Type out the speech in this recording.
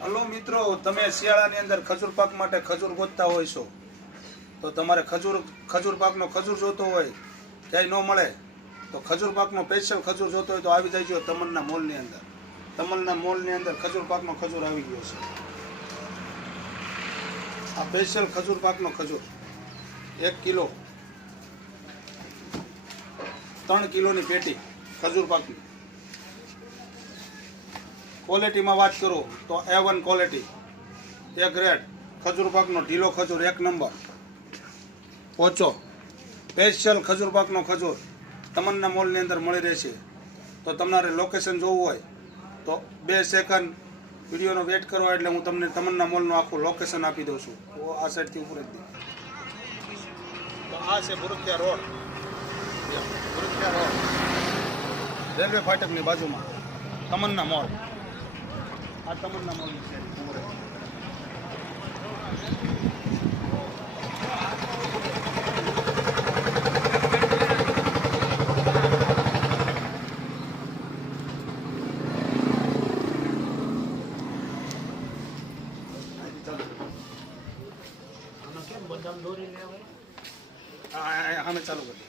Hello મિત્રો, તમે શિયાળાની અંદર ખજૂર પાક માટે ખજૂર ગોતતા હોય છો તો તમારે ખજૂર પાકનો ખજૂર જોતો હોય ક્યાંય ન મળે તો ખજૂર પાકનો સ્પેશિયલ ખજૂર જોતો હોય તો આવી જાય તમન્ના મોલની અંદર. તમન્ના મોલની અંદર ખજૂર પાકનો ખજૂર આવી ગયો છે. આ સ્પેશિયલ ખજૂર પાકનો ખજૂર 1 કિલો 3 કિલોની પેટી ખજૂર પાકની. ક્વોલિટીમાં વાત કરું તો A1 ક્વોલિટી, A ગ્રેડ ખજૂર પાકનો ઢીલો ખજૂર 1 નંબર પોચો સ્પેશિયલ ખજૂર પાકનો ખજૂર તમન્ના મોલની અંદર મળી રહેશે. તો તમારે લોકેશન જોવું હોય તો 2 સેકન્ડ વિડીયોનો વેટ કરો એટલે હું તમને તમન્ના મોલનું આખું લોકેશન આપી દઉં છું. તો આ સાઈડથી ઉપર જ દે. તો આ છે ભુરખિયા રોડ, રેલવે ફાટકની બાજુમાં તમન્ના મોલ. આ તમન્ના મોલની છે. આમે ચાલુ કરી